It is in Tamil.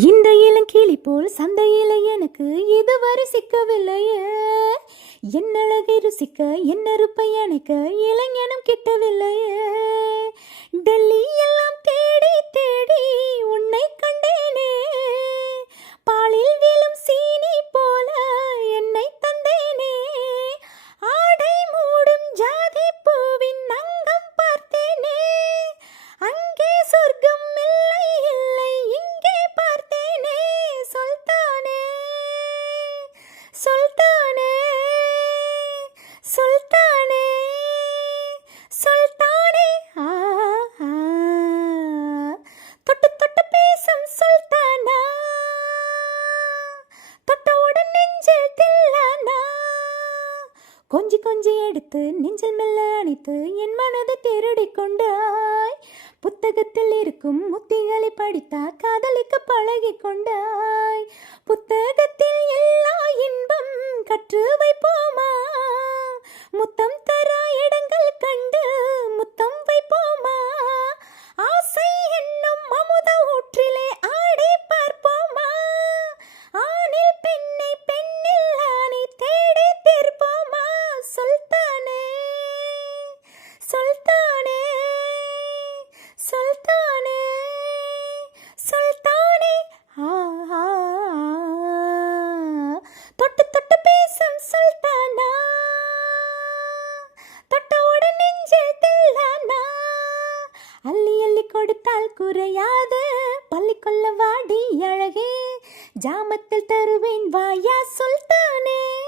இந்த இளங்கிளி போல் சந்தையில் எனக்கு இதுவரை சிக்கவில்லையே. என்னழகை ருசிக்க என்ன அறுப்பை எனக்கு இளைஞனும் கிட்டவில்லையே. கொஞ்சி எடுத்து நெஞ்சில் மெல்ல அணைத்து என் மனதை திருடி கொண்டாய். புத்தகத்தில் இருக்கும் முத்திகளை படித்தா காதலிக்க பழகி கொண்டாய். புத்தகத்தில் குறையாத பள்ளிக்கொள்ள வாடி அழகே. ஜாமத்தில் தருவேன் வாயா சுல்தானே.